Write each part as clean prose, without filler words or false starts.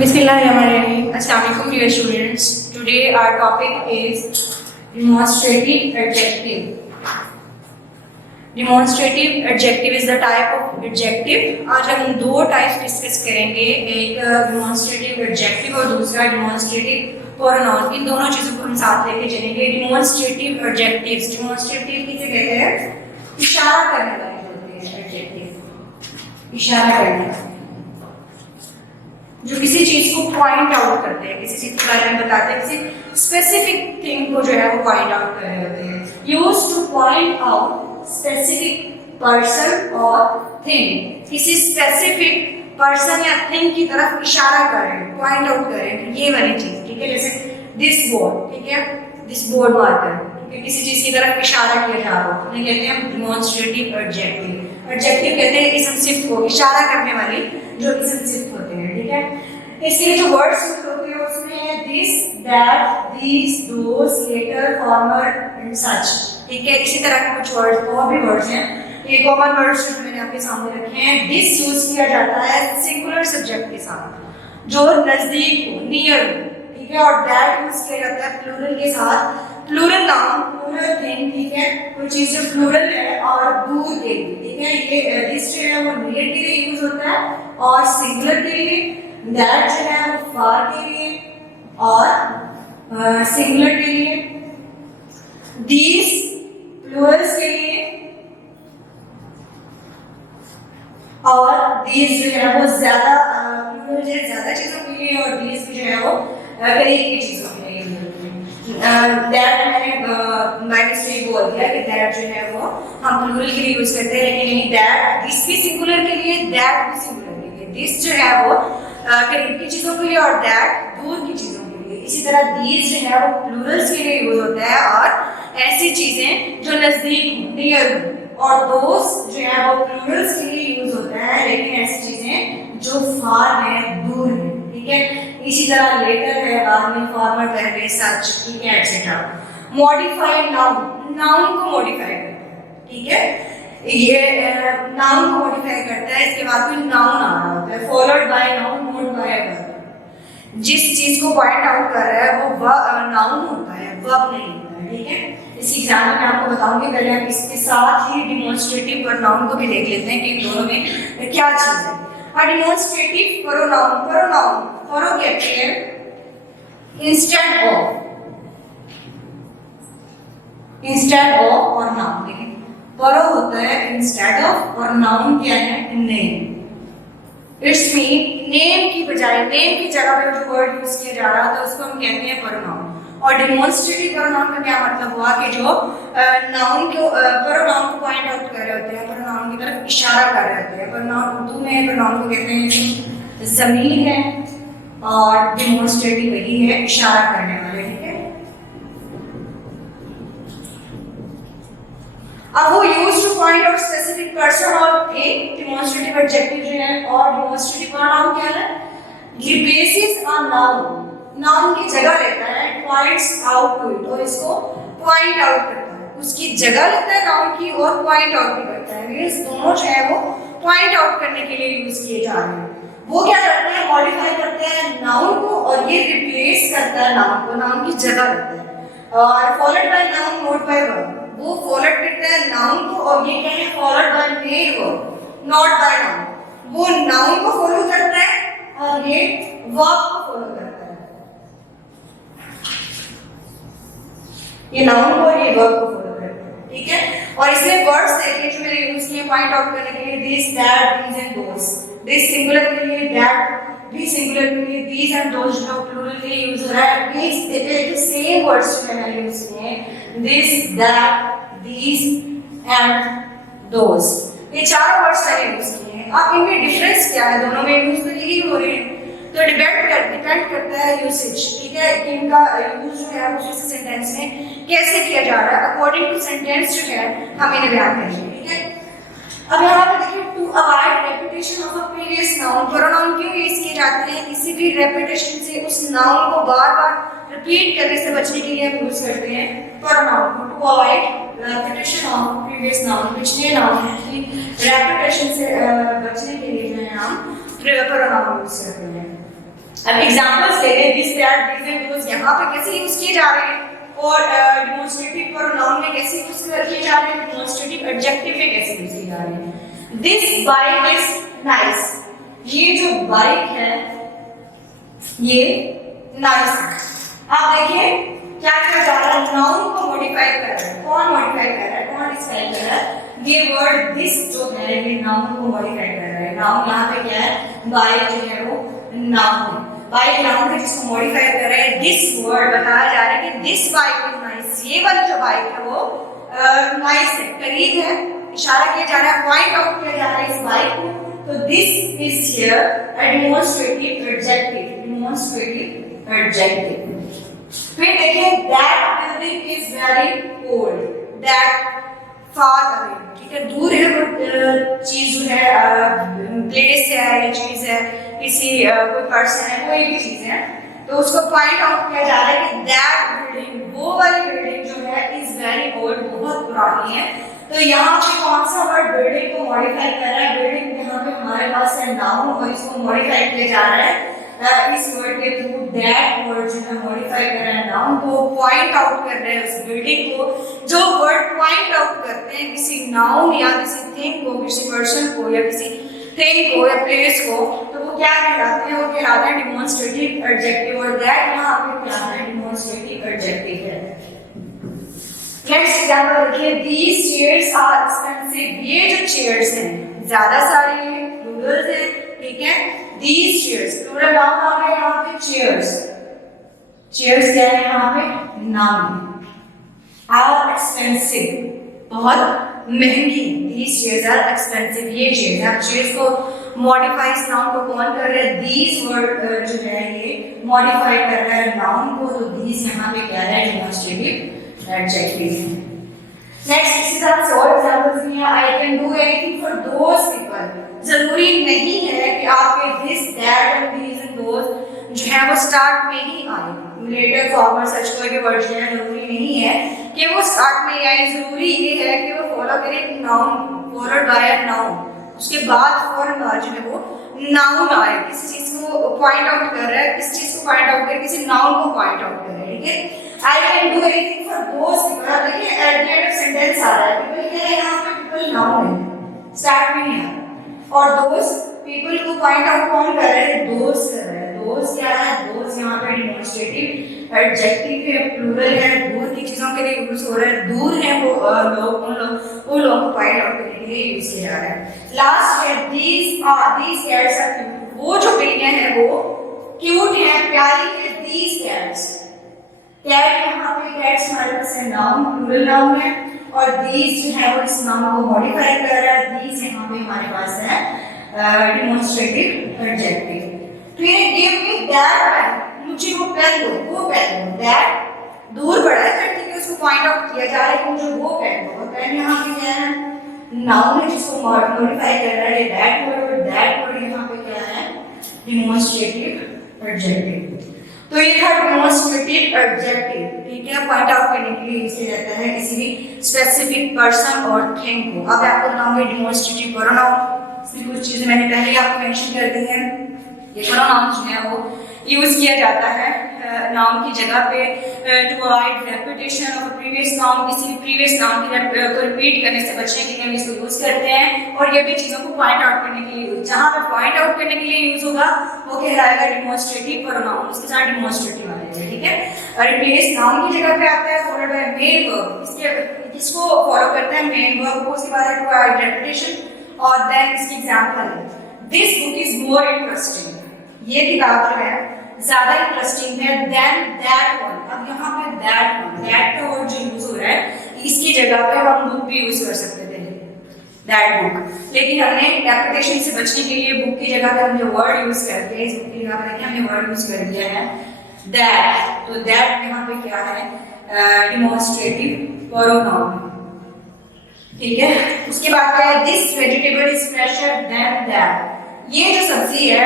Bismillahirrahmanirrahim. Assalamualaikum dear students. Today our topic is demonstrative adjective. Demonstrative adjective is the type of adjective. आज हम दो types discuss करेंगे, एक demonstrative adjective और दूसरा demonstrative pronoun. इन दोनों चीजों को हम साथ लेके चलेंगे. Demonstrative adjectives. Demonstrative किसे कहते हैं? इशारा करने वाले होते हैं adjective. इशारा करने वाले जो किसी चीज को पॉइंट आउट करते हैं, किसी चीज के बारे में बताते हैं, किसी स्पेसिफिक थिंग को जो है वो पॉइंट आउट कर रहे होते हैं. Use two point out specific person और थिंग. किसी स्पेसिफिक पर्सन या थिंग की तरफ इशारा कर रहे हैं, पॉइंट आउट कर रहे हैं कि ये वाली चीज, ठीक है. जैसे दिस बोर्ड, ठीक है, दिस बोर्ड मार्कर, ठीक है, किसी चीज की तरफ इशारा किया जा रहा हो, उन्हें कहते हैं डिमॉन्स्ट्रेटिव एडजेक्टिव. एडजेक्टिव कहते हैं इसम सिर्फ को इशारा करने वाली जो इसम सिर्फ होते हैं, ठीक है. इसके लिए जो वर्ड्स यूज होते हैं उसमें है this, that, these, those, latter, former and such, ठीक है. इसी तरह के कुछ वर्ड्स और भी वर्ड्स हैं. ये कॉमन वर्ड्स जो मैंने आपके सामने रखे हैं. दिस यूज किया जाता है सिंगुलर सब्जेक्ट के साथ जो नजदीक हो, नियर हो, ठीक है. और दैट यूज किया जाता है प्लूरल के साथ, प्लूरल नाउन, प्लूरल थिंग, ठीक है, कोई चीज जो प्लूरल है और दूर के लिए, ठीक है. ये दिस जो है वो नियर के लिए यूज होता है और सिंगुलर के लिए. दैट जो है वो फार के लिए और सिंगुलर के लिए. दीस प्लूरल्स के लिए और दीस जो है वो ज्यादा प्लूरल जो है ज्यादा चीजों के लिए और दीस जो है वो करीब की चीजों के लिए. दैट मैंने बाय मिस्टेक बोल दिया कि दैट जो है वो हम प्लूरल के लिए यूज करते हैं, लेकिन नहीं, दैट दिस भी सिंगुलर के लिए, दैट भी सिंगुलर के लिए. दिस जो है वो करीब की चीजों के लिए और दैट दूर की चीजों के लिए. इसी तरह दीज जो है वो प्लूरल्स के लिए यूज होता है और ऐसी चीजें जो नजदीक नियर हो. और दोस्त जो है वो प्लूरल्स के लिए यूज होता है, लेकिन ऐसी चीजें जो फार है, दूर है, ठीक है. इसी तरह लेटर है, बाद में फॉर्मर, पहले सच, ठीक है, एटसेट्रा. मॉडिफाइड नाउन, नाउन को मॉडिफाई करता है, ठीक है. ये नाउन को मॉडिफाई करता है. इसके बाद कोई नाउन आ रहा होता है, followed by noun, not by verb. जिस चीज को पॉइंट आउट कर रहा है वो नाउन होता है, वर्ब नहीं होता है, ठीक है. इसी एग्जाम्पल में आपको बताऊंगी. पहले हम इसके साथ ही डिमॉन्स्ट्रेटिव प्रोनाउन को भी देख लेते हैं कि इन दोनों में क्या चीज है. डिमॉन्स्ट्रेटिव प्रोनाउन, प्रोनाउन प्रो कहते हैं इंस्टेड ऑफ, इंस्टेड ऑफ और नाउन. देखिए प्रो होता है इंस्टेड ऑफ और नाउन क्या है, नेम. इट्स मीन नेम की बजाय, नेम की जगह पे जो वर्ड यूज किया जा रहा था उसको हम कहते हैं प्रोनाउन. और डिमॉन्स्ट्रेटिव प्रोनाउन का क्या मतलब हुआ कि जो नाउन को प्रोनाउन को पॉइंट आउट कर रहे होते हैं, प्रोनाउन की तरफ इशारा कर रहे होते हैं. प्रोनाउन उर्दू में प्रोनाउन को कहते हैं ज़मीर है और डिमॉन्स्ट्रेटिव वही है, इशारा करने वाले, ठीक है. अब वो use two point out specific person और थिंग. डिमॉन्स्ट्रेटिव एडजेक्टिव जो है और डिमॉन्स्ट्रेटिव प्रोनाउन क्या है, रिप्लेसेस अ नाउन, नाउन की जगह लेता है, पॉइंट्स आउट टू इट, और इसको पॉइंट आउट करता है, उसकी जगह लेता है नाउन की और पॉइंट आउट भी करता है. मींस दोनों जो है वो पॉइंट आउट करने के लिए यूज किए जा रहे हैं. वो क्या करते हैं, मॉडिफाई करते हैं नाउन को और ये रिप्लेस करता है नाउन को, नाउन की जगह लेता है. और followed by noun, not by verb. वो फॉलोड करता है नाउन को और ये क्या है, followed by made verb, not by noun. वो नाउन को फॉलो करता है और ये वर्ब को फॉलो करता है. ये नाउन को और ये वर्ब को फॉलो करता है, ठीक है. और इसमें वर्ड्स देखिए जो मैंने यूज किए पॉइंट आउट करने के लिए, this, that, these and those. This singular के लिए, दैट भी सिंगुलर के लिए, दीज एंड दोस जो प्लूरल के लिए यूज हो रहा है. दीज देखिए सेम वर्ड्स जो मैंने यूज किए हैं, this, that, these and those. ये चार वर्ड्स मैंने यूज किए हैं. अब इनमें डिफरेंस क्या है, दोनों में यूज तो यही हो रहे हैं. तो डिपेंड करता है यूसेज, ठीक है, कि इनका यूज जो है वो किसी सेंटेंस में कैसे किया जा रहा है. अकॉर्डिंग टू सेंटेंस जो है हम इन्हें बयान करेंगे, ठीक है. अब यहाँ पे देखिए, to avoid repetition of a previous noun. Pronoun क्यों यूज किए जाते हैं, किसी भी रेपिटेशन से उस नाउन को बार बार रिपीट करने से बचने के लिए हम यूज करते हैं प्रोनाउन को. To avoid repetition of previous noun, पिछले नाउन की रेपिटेशन से बचने के लिए जो है हम प्रोनाउन यूज करते हैं. अब एग्जांपल्स ले लें, this that these and those यहाँ पे कैसे यूज किए जा रहे हैं और डिमॉन्स्ट्रेटिव प्रोनाउन में कैसे यूज किए जा रहे हैं, डिमॉन्स्ट्रेटिव एडजेक्टिव में कैसे यूज किए जा रहे हैं। दिस बाइक इज नाइस, ये जो बाइक है ये नाइस है। आप देखिए क्या किया जा रहा है, नाउन को मॉडिफाई कर रहा है। कौन मॉडिफाई कर रहा है, कौन डिस्क्राइब कर रहा है, ये वर्ड दिस जो है ये नाउन को मॉडिफाई कर रहा है। नाउन यहाँ पे क्या है, बाइक जो है वो नाउन है, बाइक नाउन है जिसको मॉडिफाई कर रहा है। दिस वर्ड बताया जा रहा है कि दिस बाइक इज नाइस, ये वाली जो बाइक है वो नाइस है, करीब है, इशारा किया जा रहा है, पॉइंट आउट किया जा रहा है इस बाइक को। तो this is here a demonstrative adjective, demonstrative adjective. फिर देखिए that building is very old, that far away, ठीक है, दूर है वो चीज जो है, प्लेस है या चीज है, किसी कोई पर्सन है, कोई भी चीज है, तो उसको पॉइंट आउट किया जा रहा है कि दैट बिल्डिंग, वो वाली बिल्डिंग जो है इज वेरी ओल्ड, बहुत पुरानी है। तो यहाँ पे कौन सा वर्ड बिल्डिंग को मॉडिफाई कर रहा है, बिल्डिंग यहाँ पे हमारे पास है नाउन और इसको मॉडिफाई किया जा रहा है इस वर्ड के थ्रू। दैट वर्ड जो है मॉडिफाई कर रहा है नाउन को, पॉइंट आउट कर रहे हैं उस बिल्डिंग को। जो वर्ड पॉइंट आउट करते हैं किसी नाउन या किसी थिंग को, किसी पर्सन को या किसी थिंग को या प्लेस को, तो वो क्या कहलाते हैं, वो कहलाते हैं डिमॉन्स्ट्रेटिव एडजेक्टिव। और दैट यहाँ पे क्या है, डिमॉन्स्ट्रेटिव एडजेक्टिव है। नेक्स्ट एग्जांपल देखिए, these chairs are expensive, ये जो चेयर्स हैं ज्यादा सारी हैं, प्लूरल है, ठीक है। these chairs प्लूरल नाउन आ गया यहाँ पे, chairs, chairs क्या है यहाँ पे, नाउन, are expensive, बहुत महंगी, these chairs are expensive, ये चेयर्स, आप चेयर्स को मॉडिफाई इस नाउन को कौन कर रहा है, these वर्ड जो है ये मॉडिफाई कर रहा है नाउन को, तो these यहाँ पे क्या है, डिमॉन्स्ट्रेटिव एडजेक्टिव। नेक्स्ट इसी तरह से और एग्जांपल्स भी हैं, I can do anything for those people, जरूरी नहीं है कि आपके this that and these and those जो है वो स्टार्ट में ही आए, रिलेटिव फॉर्मर सच कोई भी वर्ड जो है जरूरी नहीं है कि वो स्टार्ट में ही आए, जरूरी ये है कि वो फॉलो करे noun followed by a noun, उसके बाद फॉरन जो है वो नाउन आए, किसी चीज को पॉइंट आउट कर रहा है, किसी चीज को पॉइंट आउट कर, किसी नाउन को पॉइंट आउट कर रहा है, ठीक है। I can do anything for those people, आप देखिए at the end of sentence आ रहा है, people क्या है यहाँ पे, people नाउन है, स्टार्ट में नहीं है, और those people को पॉइंट आउट कौन कर रहा है, those कर रहा है, those क्या है, those यहाँ पे डिमॉन्स्ट्रेटिव एडजेक्टिव है, प्लूरल है, दूर की चीजों के लिए यूज हो रहा है, दूर है वो लोग, उन लोगों को पॉइंट आउट करने के लिए यूज किया जा रहा है। लास्ट है these cats are cute, वो जो बिल्लियां हैं वो क्यूट है, प्यारी है, these cats, कैट यहाँ पे कैट्स हमारे पास है नाउन, प्लूरल नाउन है, और दीज जो है वो इस नाउन को मॉडिफाई कर रहा है, दीज यहाँ पे हमारे पास है डिमॉन्स्ट्रेटिव एडजेक्टिव। फिर गिव मी दैट पेन, मुझे वो पेन दो, वो पेन दो, दैट दूर बढ़ा है, ठीक है, उसको पॉइंट आउट किया जा रहा है कि मुझे वो पेन दो, पेन यहाँ पे क्या है, नाउन है जिसको मॉडिफाई कर रहा है दैट वर्ड, और दैट वर्ड यहाँ पे क्या है, डिमॉन्स्ट्रेटिव एडजेक्टिव। तो ये था डिमॉन्स्ट्रेटिव एडजेक्टिव, ठीक है, पॉइंट आउट करने के लिए यूज किया जाता है किसी भी स्पेसिफिक पर्सन और थिंग को। अब आपको बताऊंगी डिमॉन्स्ट्रेटिव प्रोनाउन, इसमें कुछ चीजें मैंने पहले आपको मेंशन कर दी हैं। ये प्रोनाउन जो है वो यूज किया जाता है नाउन की जगह पे to avoid repetition of previous noun, किसी भी प्रीवियस नाउन को रिपीट करने से बचने के लिए हम इसको यूज करते हैं, और ये भी चीजों को पॉइंट आउट करने के लिए, जहां पे पॉइंट आउट करने के लिए यूज होगा वो कहलाएगा डिमॉन्स्ट्रेटिव प्रोनाउन, उसके साथ डिमॉन्स्ट्रेटिव आएगा, ठीक है। और रिप्लेस नाउन की जगह पे आता है फॉलोड बाय मेन वर्ब, इसको फॉलो करता है मेन वर्ब को, उसके बाद टू अवॉइड रेपिटेशन, और देन इसकी एग्जांपल है this book is more interesting, ये किताब जो है ज्यादा इंटरेस्टिंग है देन दैट वन। अब यहाँ पे दैट का वर्ड जो यूज हो रहा है, इसकी जगह पे हम बुक भी यूज कर सकते थे, दैट बुक, लेकिन हमने रेपिटेशन से बचने के लिए बुक की जगह पे हमने वर्ड यूज करके, इस बुक की जगह पे हमने वर्ड यूज कर दिया है दैट। तो दैट यहाँ पे क्या है, डिमॉन्स्ट्रेटिव प्रोनाउन, ठीक है। उसके बाद क्या है, this vegetable is fresher than that, ये जो सब्जी है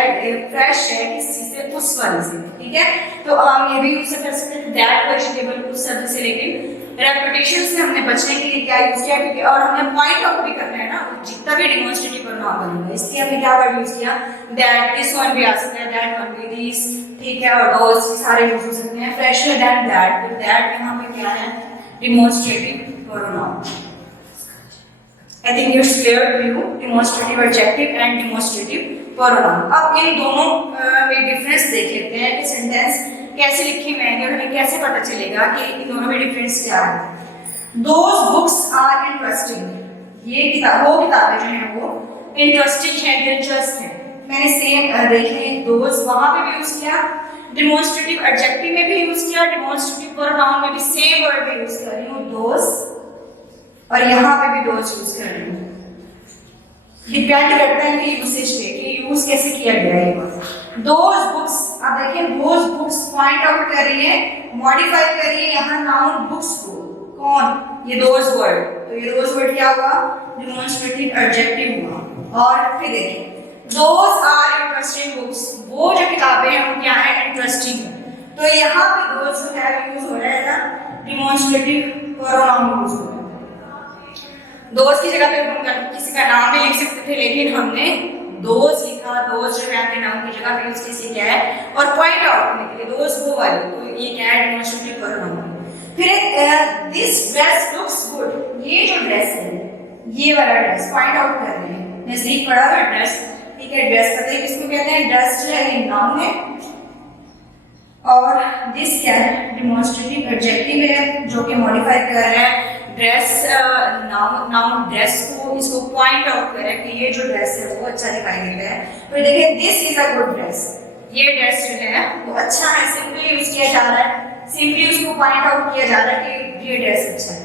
फ्रेश है किस चीज से, उस वाली से, ठीक है। तो हम ये भी यूज कर सकते हैं दैट वेजिटेबल उस सब्जी से, लेकिन रेपिटेशन से हमने बचने के लिए क्या यूज किया, क्योंकि और हमने पॉइंट आउट भी करना है ना, तभी डिमॉन्स्ट्रेटिव प्रोनाउन बनेगा। इसलिए हमने क्या वर्ड यूज किया, दैट, दिस वन भी आ सकता है, दैट वन भी, दिस, ठीक है, और दोस सारे यूज हो सकते हैं। फ्रेशर दैन दैट, तो दैट यहाँ पे क्या है, demonstrative pronoun. I think it's clear to you, demonstrative adjective and demonstrative pronoun. अब इन दोनों में डिफरेंस देख लेते हैं कि सेंटेंस कैसे लिखे हुए हैं और हमें कैसे पता चलेगा कि इन दोनों में डिफरेंस क्या है। Those books are interesting, ये किताब, वो किताबें जो हैं वो इंटरेस्टिंग है, दिलचस्प है। मैंने सेम देखिए दोज वहां पे भी यूज किया, डिमॉन्स्ट्रेटिव एडजेक्टिव में भी यूज किया, डिमॉन्स्ट्रेटिव प्रोनाउन में भी सेम वर्ड में यूज कर रही हूँ दोज, और यहाँ पे भी दोज यूज कर रही हूँ। डिपेंड करता है कि यूसेज पे कि यूज कैसे किया गया है। दोज बुक्स, अब देखिए दोज बुक्स पॉइंट आउट कर रही है, मॉडिफाई कर रही है यहाँ नाउन बुक्स को, कौन, ये दोज वर्ड, तो ये दोज वर्ड क्या हुआ, डिमॉन्स्ट्रेटिव एडजेक्टिव हुआ। और फिर देखिए दोज आर इंटरेस्टिंग बुक्स, वो जो किताबें हैं वो क्या है, इंटरेस्टिंग है। तो यहाँ पे दोज जो है यूज हो रहा है ना, डिमॉन्स्ट्रेटिव प्रोनाउन यूज हो रहा है। दोस्त की जगह पे हम किसी का नाम भी लिख सकते थे, लेकिन हमने दोस्त लिखा, दोस्त जो है अपने नाम की जगह पे यूज किसी किया है, और पॉइंट आउट करने के लिए दोस्त वो वाली, तो ये क्या है, डिमॉन्स्ट्रेटिव प्रोनाउन। फिर दिस ड्रेस लुक्स गुड, ये जो ड्रेस है, ये वाला ड्रेस पॉइंट आउट कर रहे हैं, नजदीक पड़ा हुआ ड्रेस, ठीक है, ड्रेस पता है किसको कहते हैं, ड्रेस जो है ये नाउन है, और दिस क्या है, डिमॉन्स्ट्रेटिव एडजेक्टिव है जो कि मॉडिफाई कर रहा है ड्रेस, नाउन ड्रेस को, इसको पॉइंट आउट कर रहा है कि ये जो ड्रेस है वो अच्छा दिखाई देता है। फिर देखिए this is a good dress, ये ड्रेस जो है वो अच्छा है, सिंपली यूज किया जा रहा है, सिंपली उसको पॉइंट आउट किया जा रहा है कि ये ड्रेस अच्छा है।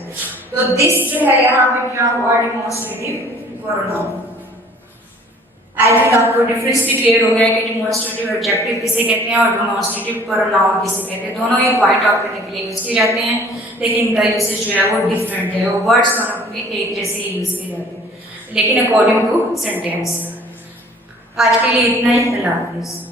तो दिस जो है यहाँ पे क्या हुआ, डिमॉन्स्ट्रेटिव प्रोनाउन। आई थिंक आपको डिफरेंस भी क्लियर हो गया है कि डिमॉन्स्ट्रेटिव एडजेक्टिव किसे कहते हैं और डिमॉन्स्ट्रेटिव प्रोनाउन किसे कहते हैं। दोनों ही पॉइंट आउट करने के लिए यूज किए जाते हैं, लेकिन इनका यूसेज जो है वो डिफरेंट है, वो वर्ड्स दोनों में एक जैसे ही यूज किए जाते हैं, लेकिन अकॉर्डिंग टू सेंटेंस। आज के लिए इतना ही, अल्लाह हाफिज़।